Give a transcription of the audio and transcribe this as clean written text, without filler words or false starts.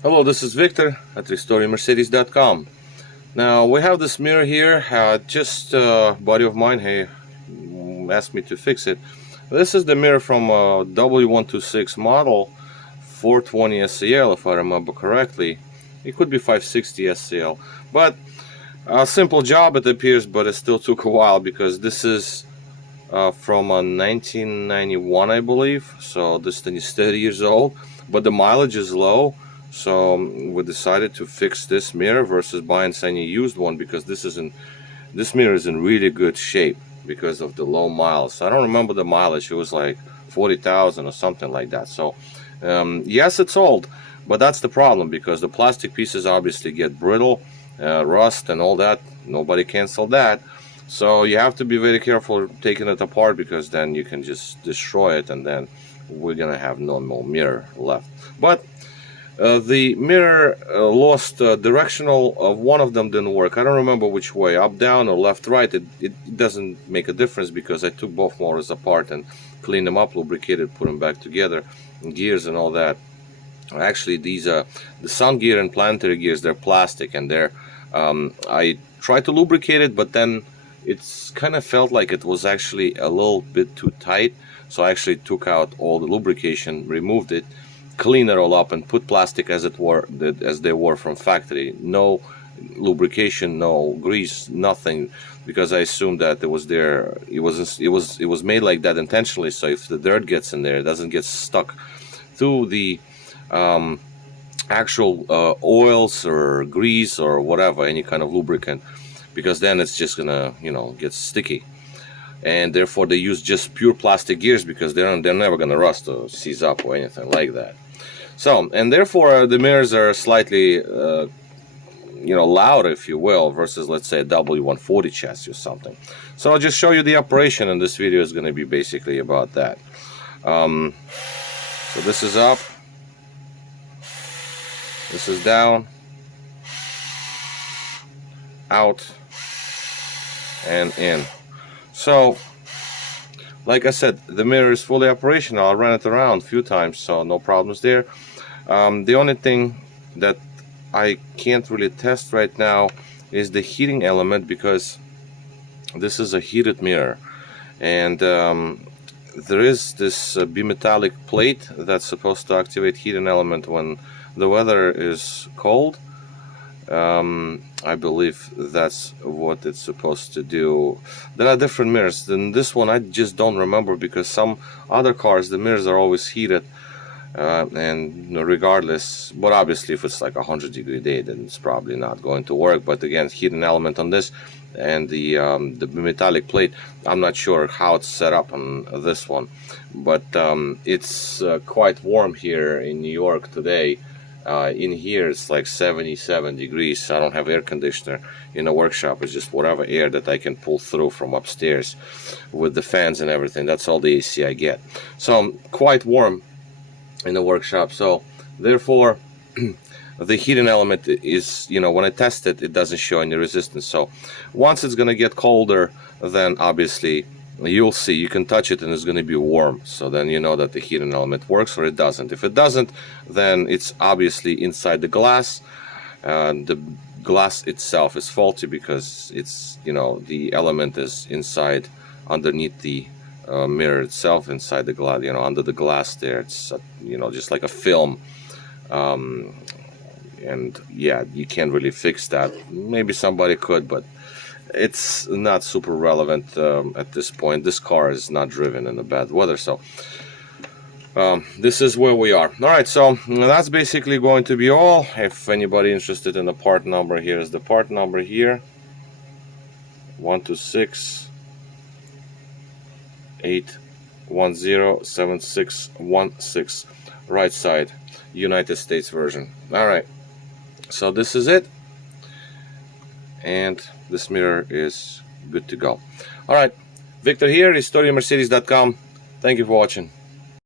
Hello, this is Victor at RestoringMercedes.com. Now we have this mirror here. Just a buddy of mine asked me to fix it. This is the mirror from a W126 model 420 SCL, if I remember correctly. It could be 560 SCL, but a simple job it appears. But it still took a while because this is from 1991, I believe. So this thing is 30 years old, but the mileage is low. So we decided to fix this mirror versus buying any used one, because this mirror is in really good shape because of the low miles. I don't remember the mileage. It was like 40,000 or something like that. So yes, it's old, but that's the problem, because the plastic pieces obviously get brittle, rust and all that. Nobody canceled that. So you have to be very careful taking it apart, because then you can just destroy it and then we're gonna have no more mirror left. But the mirror lost directional of one of them didn't work. I don't remember which way, up, down, or left, right. It doesn't make a difference, because I took both motors apart and cleaned them up, lubricated, put them back together, and gears and all that. Actually, these the sun gear and planetary gears, they're plastic, and they're I tried to lubricate it, but then it's kind of felt like it was actually a little bit too tight. So I actually took out all the lubrication, removed it, clean it all up, and put plastic as they were from factory. No lubrication, no grease, nothing, because I assumed that it was there. It was made like that intentionally, so if the dirt gets in there, it doesn't get stuck through the actual oils or grease or whatever, any kind of lubricant, because then it's just gonna get sticky. And therefore they use just pure plastic gears, because they're never gonna rust or seize up or anything like that. So, and therefore the mirrors are slightly louder, if you will, versus, let's say, a W140 chassis or something. So I'll just show you the operation, and this video is going to be basically about that. So this is up, this is down, out, and in. So like I said, the mirror is fully operational. I ran it around a few times, so no problems there. The only thing that I can't really test right now is the heating element, because this is a heated mirror, and there is this bimetallic plate that's supposed to activate heating element when the weather is cold. I believe that's what it's supposed to do. There are different mirrors than this one. I just don't remember, because some other cars, the mirrors are always heated, and regardless. But obviously, if it's like 100-degree day, then it's probably not going to work. But again, heating element on this, and the metallic plate, I'm not sure how it's set up on this one, but it's quite warm here in New York today. In here it's like 77 degrees. I don't have air conditioner in the workshop. It's just whatever air that I can pull through from upstairs with the fans and everything. That's all the AC I get. So I'm quite warm in the workshop. So therefore the heating element is, when I test it, it doesn't show any resistance. So once it's gonna get colder, then obviously you'll see, you can touch it and it's going to be warm, so then you know that the heating element works, or it doesn't. If it doesn't, then it's obviously inside the glass. The glass itself is faulty, because it's the element is inside, underneath the mirror itself, inside the glass, under the glass there. It's just like a film, and yeah, you can't really fix that. Maybe somebody could, but it's not super relevant at this point. This car is not driven in the bad weather, so this is where we are. All right, so that's basically going to be all. If anybody interested in the part number, here is the part number here: 126 810 7616, right side, United States version. All right, so this is it, and this mirror is good to go. All right, Victor here, RestoringMercedes.com. Thank you for watching.